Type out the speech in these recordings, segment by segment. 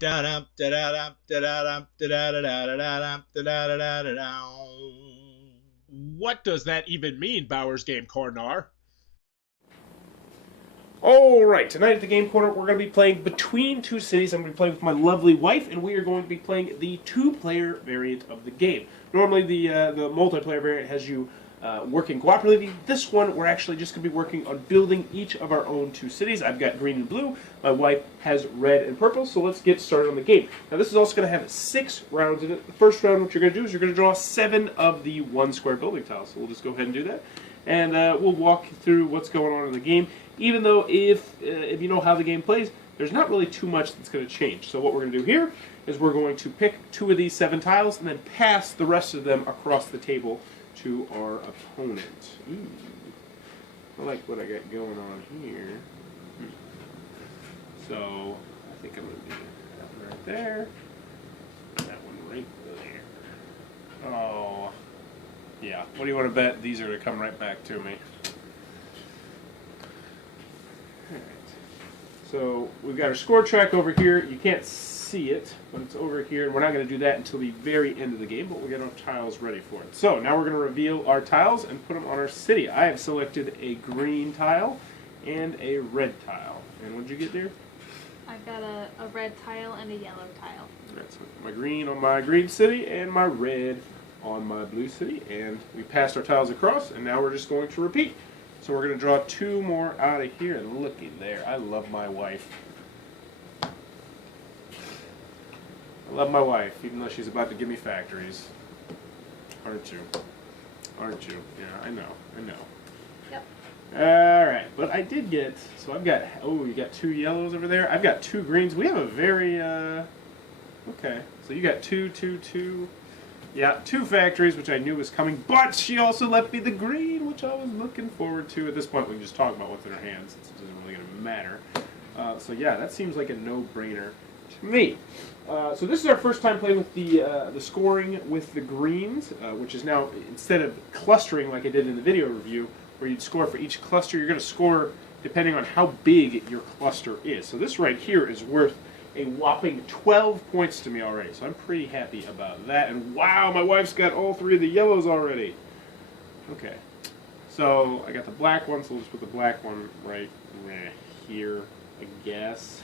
What does that even mean, Bowers Game Corner? All right, tonight at the Game Corner, we're going to be playing Between Two Cities. I'm going to be playing with my lovely wife, and we are going to be playing the two-player variant of the game. Normally, the multiplayer variant has you working cooperatively. This one, we're actually just going to be working on building each of our own two cities. I've got green and blue. My wife has red and purple, so let's get started on the game. Now, this is also going to have 6 rounds in it. The first round, what you're going to do is you're going to draw 7 of the 1 square building tiles. So we'll just go ahead and do that. And we'll walk through what's going on in the game. Even though if you know how the game plays, there's not really too much that's going to change. So what we're going to do here is we're going to pick 2 of these 7 tiles and then pass the rest of them across the table to our opponent. Ooh. I like what I got going on here. So I think I'm going to do that one right there. That one right there. Oh. Yeah, what do you want to bet? These are going to come right back to me. Alright. So we've got our score track over here. You can't see it, but it's over here. And we're not going to do that until the very end of the game, but we'll get our tiles ready for it. So now we're going to reveal our tiles and put them on our city. I have selected a green tile and a red tile. And what did you get, dear? I've got a red tile and a yellow tile. Alright, so my green on my green city and my red on my blue city, and we passed our tiles across, and now we're just going to repeat. So we're going to draw 2 more out of here, and looky there. I love my wife. I love my wife, even though she's about to give me factories. Aren't you? Aren't you? Yeah, I know. Yep. Alright, but I did get, so I've got, oh, you got 2 yellows over there. I've got 2 greens. We have a very, okay. So you got 2, 2, 2. Yeah, 2 factories, which I knew was coming, but she also left me the green, which I was looking forward to. At this point, we can just talk about what's in her hands, since it doesn't really going to matter. So yeah, that seems like a no-brainer to me. So this is our first time playing with the scoring with the greens, which is now, instead of clustering like I did in the video review, where you'd score for each cluster, you're going to score depending on how big your cluster is. So this right here is worth a whopping 12 points to me already, so I'm pretty happy about that. And wow, my wife's got all 3 of the yellows already. Okay, so I got the black one, so we'll just put the black one right here, I guess.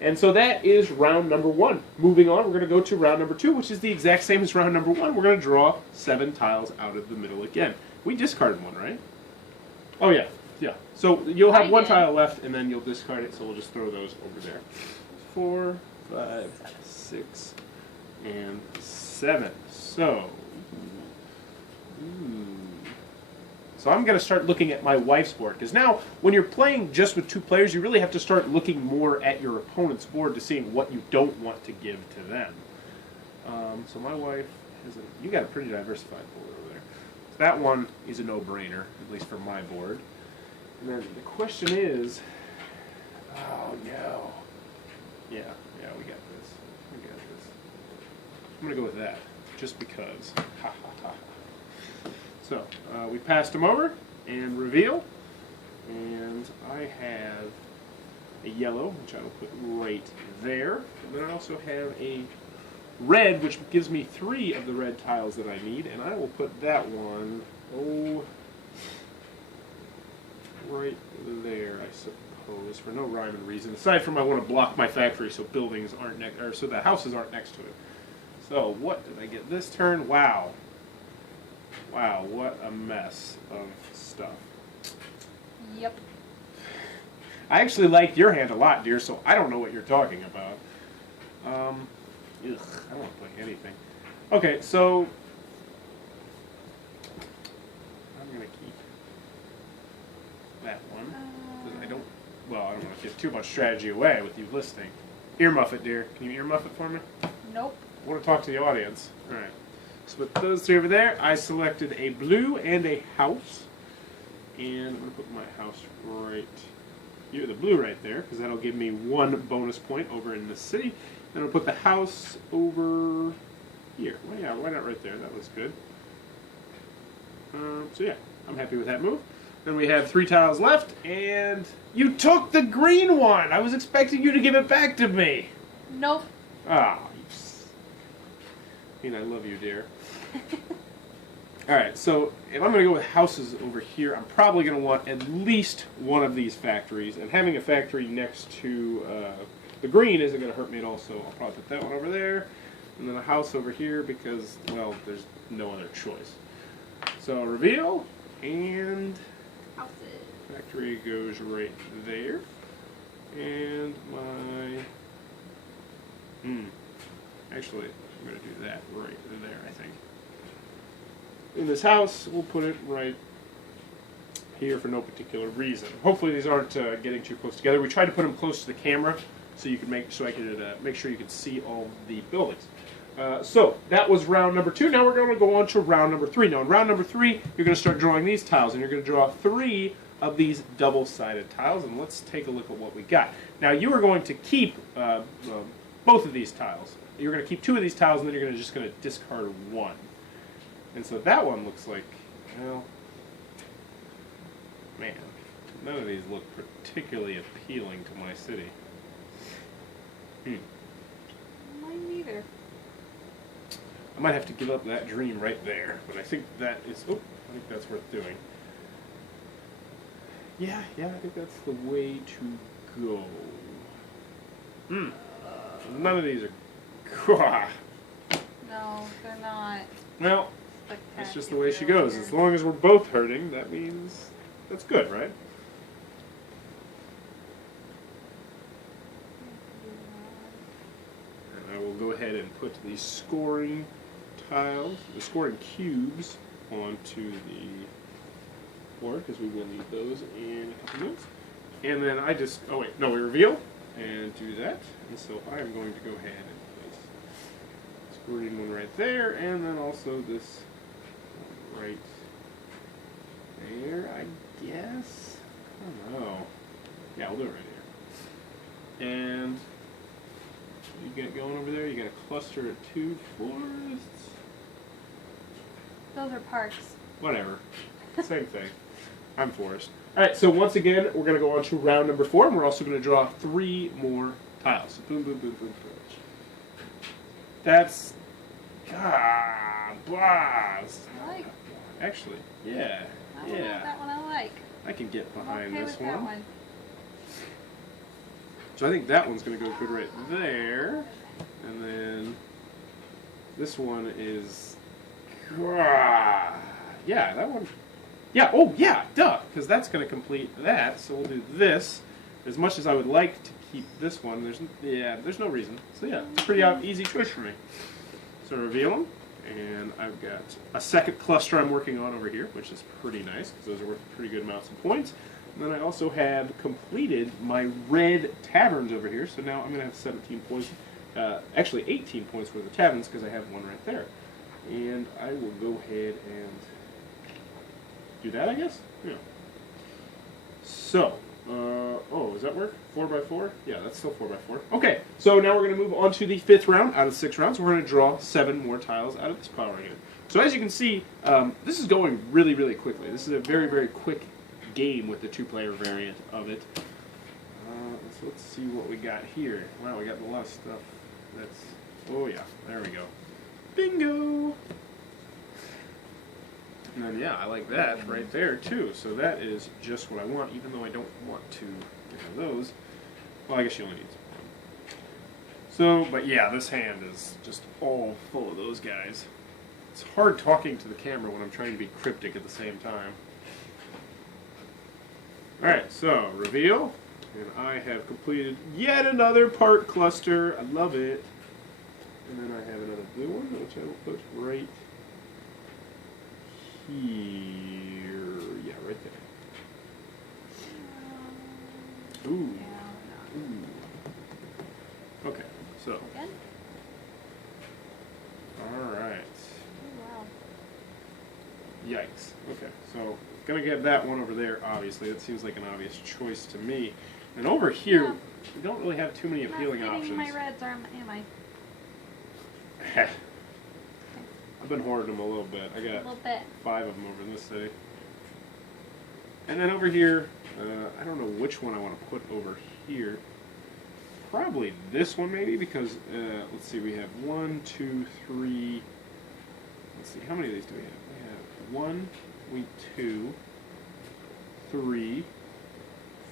And so that is round number 1. Moving on, we're going to go to round number 2, which is the exact same as round number 1. We're going to draw 7 tiles out of the middle again. We discarded one, right? Oh yeah, yeah. So you'll have 1 tile left, and then you'll discard it, so we'll just throw those over there. 4, 5, 6, and 7. So I'm going to start looking at my wife's board, because now when you're playing just with 2 players, you really have to start looking more at your opponent's board to see what you don't want to give to them. So my wife has you got a pretty diversified board over there. So that one is a no-brainer, at least for my board. And then the question is, oh no. Yeah, we got this. I'm going to go with that, just because. Ha, ha, ha. So, we passed them over, and reveal. And I have a yellow, which I will put right there. And then I also have a red, which gives me 3 of the red tiles that I need. And I will put that one, right there, I suppose, for no rhyme and reason. Aside from I want to block my factory so buildings aren't so the houses aren't next to it. So what did I get this turn? Wow. Wow, what a mess of stuff. Yep. I actually liked your hand a lot, dear, so I don't know what you're talking about. I don't want to play anything. Okay, so I'm going to keep that one. Because I don't want to give too much strategy away with you listening. Earmuff it, dear. Can you earmuff it for me? Nope. I want to talk to the audience. All right. So with those 3 over there, I selected a blue and a house. And I'm going to put my house right here, the blue right there, because that'll give me 1 bonus point over in the city. Then I'll put the house over here. Well, yeah, why not right there? That looks good. So yeah, I'm happy with that move. Then we have 3 tiles left, and you took the green one! I was expecting you to give it back to me. Nope. Ah, I love you, dear. Alright, so if I'm going to go with houses over here, I'm probably going to want at least one of these factories. And having a factory next to the green isn't going to hurt me at all, so I'll probably put that one over there. And then a house over here because, well, there's no other choice. So reveal, and Houses. factory goes right there. And my... Actually, I'm going to do that right there, I think. In this house, we'll put it right here for no particular reason. Hopefully these aren't getting too close together. We tried to put them close to the camera so you could make sure you could see all the buildings. So that was round number 2. Now we're going to go on to round number 3. Now in round number 3, you're going to start drawing these tiles, and you're going to draw 3 of these double-sided tiles. And let's take a look at what we got. Now you are going to keep both of these tiles. You're going to keep 2 of these tiles, and then you're just going to discard 1. And so that one looks like, well, man, none of these look particularly appealing to my city. Mine neither. I might have to give up that dream right there, but I think that is, I think that's worth doing. Yeah, I think that's the way to go. None of these are, No, they're not. well, that's just the way she goes. As long as we're both hurting, that means that's good, right? And I will go ahead and put the scoring tiles, the scoring cubes, onto the board because we will need those in a couple minutes. And then I just, we reveal and do that. And so I am going to go ahead and place this green one right there, and then also this right there, I guess. I don't know. Yeah, we'll do it right here. And you get going over there. You got a cluster of 2 forests. Those are parks. Whatever. Same thing. I'm forest. Alright, so once again, we're going to go on to round number 4, and we're also going to draw 3 more tiles. So boom, boom, boom, boom, boom. That's... blah. I like. Actually, yeah. I don't know that one I like. I can get I'm behind okay this with that one. one. So I think that one's going to go good right there. And then this one is... yeah, that one... Yeah, duh, because that's going to complete that. So we'll do this. As much as I would like to keep this one, there's no reason. So yeah, it's a pretty easy choice for me. So reveal them, and I've got a second cluster I'm working on over here, which is pretty nice, because those are worth pretty good amounts of points. And then I also have completed my red taverns over here, so now I'm going to have 17 points, actually 18 points worth of taverns, because I have one right there. And I will go ahead and do that, I guess? Yeah. So, does that work? 4x4? Yeah, that's still 4x4. Okay, so now we're going to move on to the 5th round out of 6 rounds. We're going to draw 7 more tiles out of this power unit. So as you can see, this is going really, really quickly. This is a very, very quick game with the 2-player variant of it. So let's see what we got here. Wow, we got a lot of stuff. Oh yeah, there we go. Bingo! And then, yeah, I like that right there, too. So that is just what I want, even though I don't want to get one of those. Well, I guess you only need one. So, but yeah, this hand is just all full of those guys. It's hard talking to the camera when I'm trying to be cryptic at the same time. Alright, so, reveal. And I have completed yet another part cluster. I love it. And then I have another blue one, which I will put right here. Yeah, right there. Ooh. Ooh. Okay, so. Again? Alright. Oh, wow. Yikes. Okay, so gonna get that one over there, obviously. That seems like an obvious choice to me. And over here, Yeah. we don't really have too many appealing Not options. my reds, am I? I've been hoarding them a little bit. I A got little bit. 5 of them over in this city. And then over here, I don't know which one I want to put over here. probably this one maybe because let's see, we have 1, 2, 3. Let's see, how many of these do we have? We have 1, 2, 3,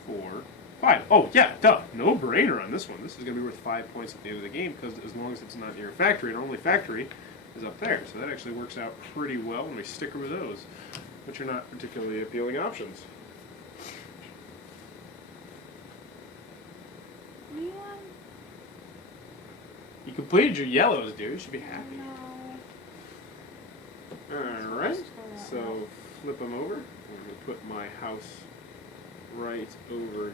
4, 5. Oh yeah, duh, no brainer on this one. This is going to be worth 5 points at the end of the game because as long as it's not near a factory, and only factory is up there, so that actually works out pretty well when we sticker with those, which are not particularly appealing options. Man, You completed your yellows, dude. You should be I happy. know. Alright, so flip them over. I'm going to put my house right over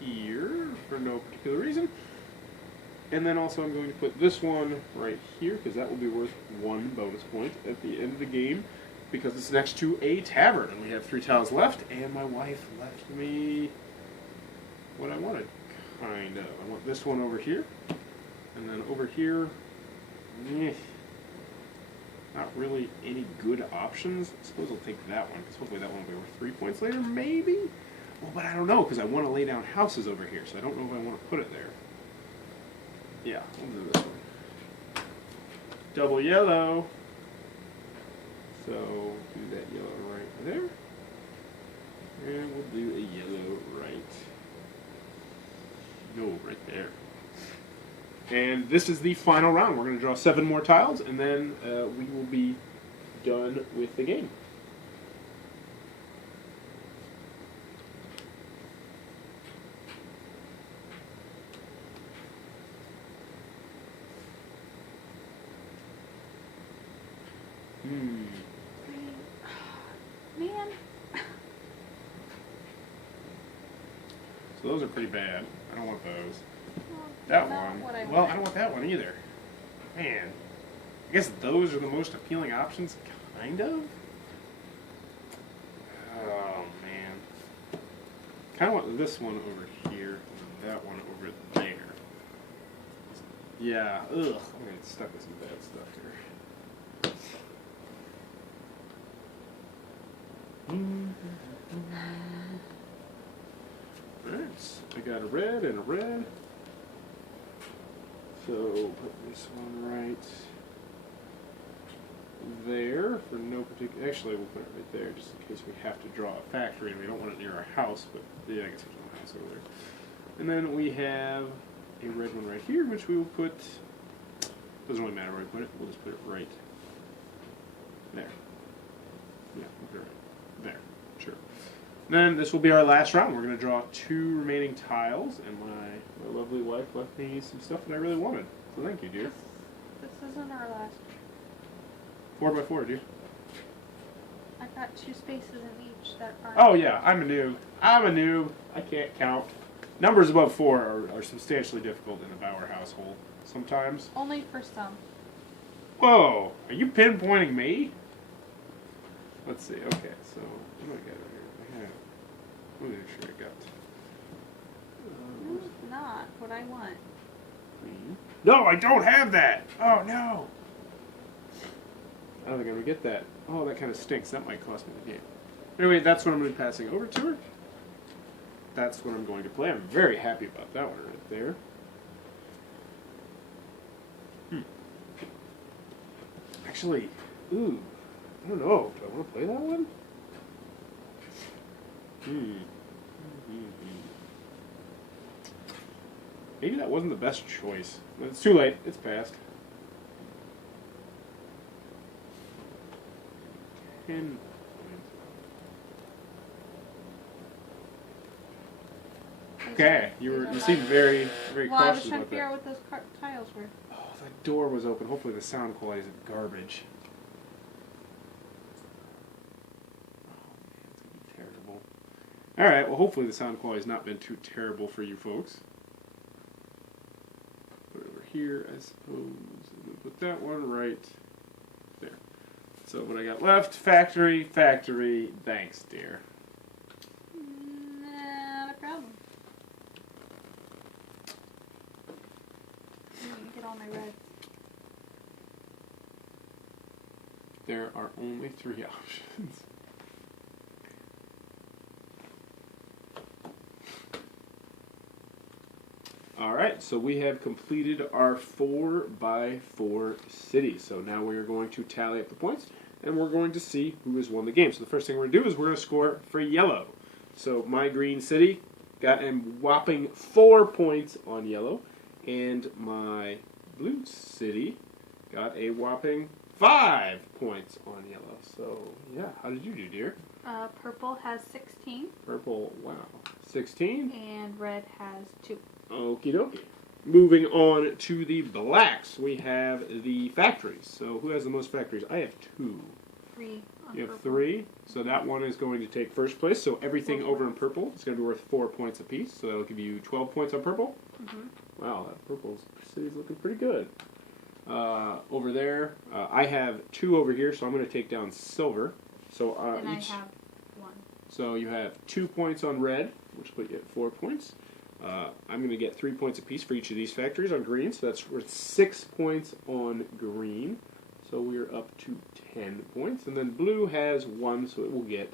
here for no particular reason. And then also I'm going to put this one right here because that will be worth 1 bonus point at the end of the game because it's next to a tavern. And we have 3 tiles left, and my wife left me what I wanted. Kind of. I want this one over here. And then over here, not really any good options. I suppose I'll take that one, because hopefully that one will be worth 3 points later, maybe? Well, but I don't know, because I want to lay down houses over here, so I don't know if I want to put it there. Yeah, we'll do this one. Double yellow. So, do that yellow right there. And we'll do a yellow right. No, right there. And this is the final round. We're going to draw 7 more tiles, and then we will be done with the game. Man. So those are pretty bad. I don't want those. Well, That not one. what I Well, want. I don't want that one either. Man. I guess those are the most appealing options, kind of? Oh, man. Kind of want this one over here and that one over there. Yeah, ugh. I'm going to get stuck with some bad stuff here. Alright, I got a red and a red. So put this one right there for no particular. Actually, we'll put it right there just in case we have to draw a factory and we don't want it near our house. But yeah, I guess there's no house over there. And then we have a red one right here, which we will put. Doesn't really matter where we put it. We'll just put it right there. Yeah, we'll put it right there. Sure. Then this will be our last round. We're going to draw 2 remaining tiles, and my lovely wife left me some stuff that I really wanted. So thank you, dear. This isn't our last. 4x4, dear. I got 2 spaces in each that aren't. Oh yeah, I'm a noob. I'm a noob. I can't count. Numbers above 4 are substantially difficult in the Bauer household. Sometimes. Only for some. Whoa! Are you pinpointing me? Let's see. Okay, so what do I got over here? I have. Let me make sure I got. This is not what I want. No, I don't have that. Oh no. I don't think I'm gonna get that. Oh, that kind of stinks. That might cost me the game. Anyway, that's what I'm going to be passing over to her. That's what I'm going to play. I'm very happy about that one right there. Actually, ooh, I don't know. Do I want to play that one? Maybe that wasn't the best choice. But it's too late. It's passed. 10 points. Okay, you seemed very, very Well, I was cautious trying to about figure that. out what those tiles were. Oh, that door was open. Hopefully the sound quality isn't garbage. Oh man, it's gonna be terrible. Alright, well hopefully the sound quality's not been too terrible for you folks. Put it over here, I suppose. I'm gonna put that one right there. So what I got left, factory, factory, thanks dear. Not a problem. Get all my reds. There are only 3 options. Alright, right, so we have completed our 4x4 city. So now we are going to tally up the points, and we're going to see who has won the game. So the first thing we're going to do is we're going to score for yellow. So my green city got a whopping 4 points on yellow, and my blue city got a whopping 5 points on yellow. So yeah, how did you do, dear? Purple has 16. Purple, wow, 16. And red has 2. Okie dokie. Moving on to the blacks, we have the factories. So who has the most factories? I have 2. 3 on You have purple. 3. So that one is going to take first place. So everything 4 over in points. purple is going to be worth 4 points apiece. So that'll give you 12 points on purple. Mm-hmm. Wow, that purple city's looking pretty good. Over there, I have 2 over here, so I'm going to take down silver. So And each. I have 1. So you have 2 points on red, which put you at 4 points. I'm going to get 3 points apiece for each of these factories on green, so that's worth 6 points on green. So we're up to 10 points. And then blue has 1, so it will get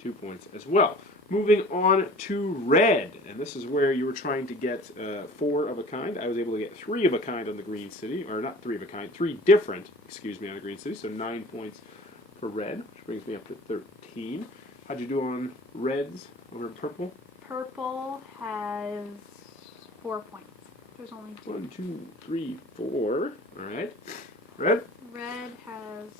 2 points as well. Moving on to red, and this is where you were trying to get 4 of a kind. I was able to get 3 of a kind on the green city, or not 3 of a kind, 3 different, on the green city, so 9 points for red, which brings me up to 13. How'd you do on reds over in purple? Purple has 4 points. There's only 2. 1, 2, 3, 4. All right. Red? Red has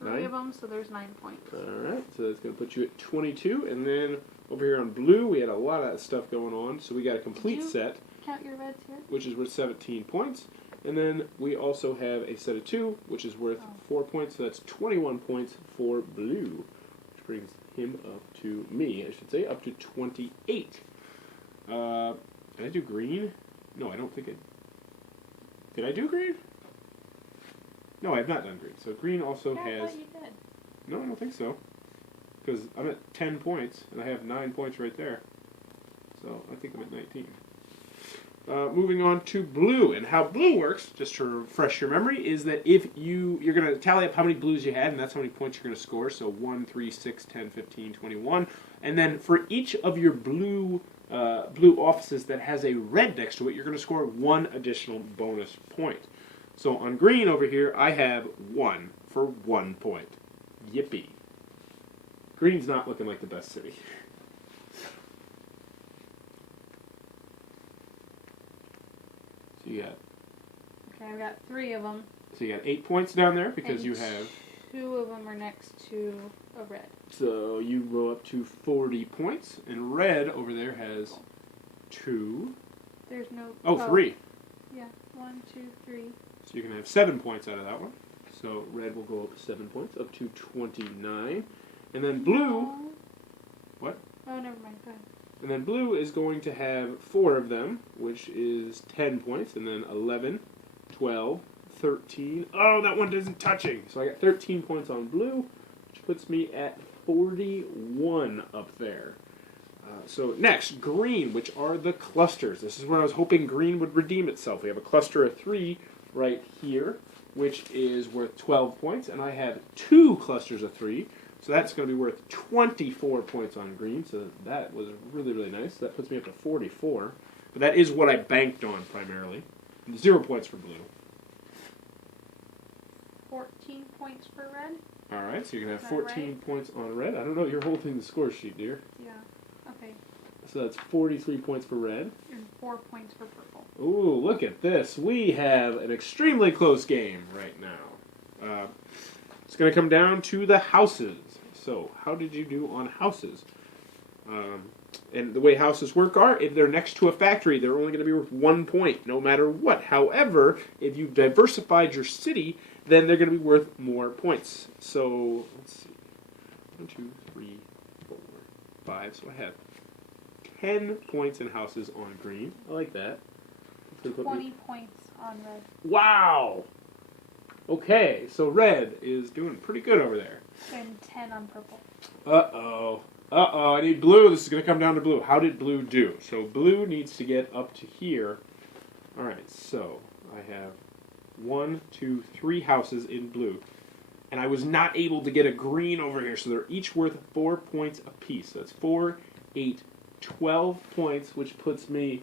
3 9. of them, so there's 9 points. All right. So that's going to put you at 22. And then over here on blue, we had a lot of stuff going on. So we got a complete Did you set, count your reds here? which is worth 17 points. And then we also have a set of 2, which is worth 4 points. So that's 21 points for blue, which brings him up to me, I should say, up to 28. Did I do green? No, I don't think Did I do green? No, I have not done green. So green also Yeah, I has... thought you did. No, I don't think so. Because I'm at 10 points, and I have 9 points right there. So I think I'm at 19. Moving on to blue, and how blue works, just to refresh your memory, is that if you're going to tally up how many blues you had, and that's how many points you're going to score, so 1, 3, 6, 10, 15, 21, and then for each of your blue offices that has a red next to it, you're going to score 1 additional bonus point. So on green over here, I have 1 for 1 point. Yippee. Green's not looking like the best city. So you got Okay, I've got 3 of them. 8 points down there because And you have. 2 of them are next to a red. So you go up to 40 points, and red over there has 2. There's no. Oh, 3. Yeah, 1, 2, 3. So you can have 7 points out of that one. So red will go up 7 points, up to 29. And then blue. Oh. What? Oh, never mind. Go ahead. And then blue is going to have 4 of them, which is 10 points, and then 11, 12, 13. Oh, that one isn't touching. So I got 13 points on blue, which puts me at 41 up there. So next, green, which are the clusters. This is where I was hoping green would redeem itself. We have a cluster of 3 right here, which is worth 12 points, and I have 2 clusters of 3. So that's going to be worth 24 points on green, so that was really, really nice. That puts me up to 44. But that is what I banked on primarily. 0 points for blue. 14 points for red. All right, so you're going to have Is that 14 right? points on red. I don't know, you're holding the score sheet, dear. Yeah. Okay. So that's 43 points for red. And 4 points for purple. Ooh, look at this. We have an extremely close game right now. It's going to come down to the houses. So, how did you do on houses? And the way houses work are, if they're next to a factory, they're only going to be worth 1 point, no matter what. However, if you've diversified your city, then they're going to be worth more points. So, let's see. 1, 2, 3, 4, 5. So I have 10 points in houses on green. I like that. 20 points on red. Wow! Okay, so red is doing pretty good over there. And 10 on purple. Uh-oh. Uh-oh, I need blue. This is going to come down to blue. How did blue do? So blue needs to get up to here. All right, so I have 1, 2, 3 houses in blue. And I was not able to get a green over here, so they're each worth 4 points apiece. So that's 4, 8, 12 points, which puts me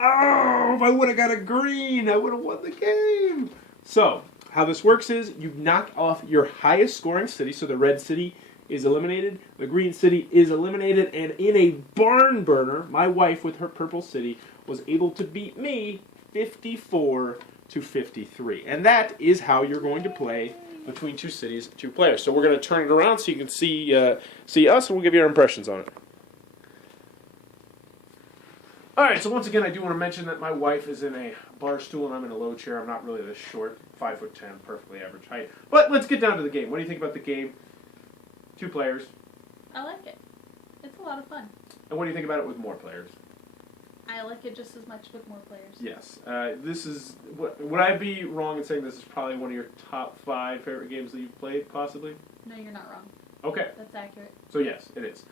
Oh, if I would have got a green, I would have won the game. So, how this works is you knock off your highest scoring city, so the red city is eliminated, the green city is eliminated, and in a barn burner, my wife with her purple city was able to beat me 54 to 53. And that is how you're going to play between two cities, two players. So we're going to turn it around so you can see us, and we'll give you our impressions on it. All right, so once again, I do want to mention that my wife is in a bar stool and I'm in a low chair. I'm not really this short, 5'10", perfectly average height. But let's get down to the game. What do you think about the game? Two players. I like it. It's a lot of fun. And what do you think about it with more players? I like it just as much with more players. Yes. This is, would I be wrong in saying this is probably one of your top 5 favorite games that you've played, possibly? No, you're not wrong. Okay. That's accurate. So yes, it is.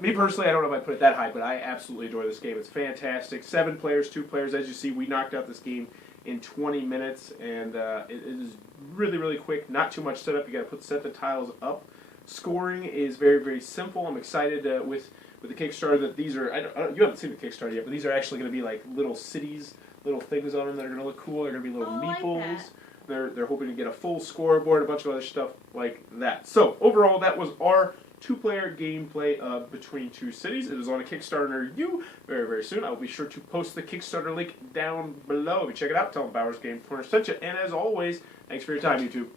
Me personally, I don't know if I put it that high, but I absolutely adore this game. It's fantastic. 7 players, 2 players. As you see, we knocked out this game in 20 minutes, and it is really, really quick. Not too much setup. You got to set the tiles up. Scoring is very, very simple. I'm excited with the Kickstarter that these are. You haven't seen the Kickstarter yet, but these are actually going to be like little cities, little things on them that are going to look cool. They're going to be little meeples. Like that. They're hoping to get a full scoreboard, a bunch of other stuff like that. So overall, that was our 2-player gameplay of Between Two Cities. It is on a Kickstarter near you very, very soon. I will be sure to post the Kickstarter link down below. If you check it out, tell them Bowers Game Corner sent you. And as always, thanks for your time, YouTube.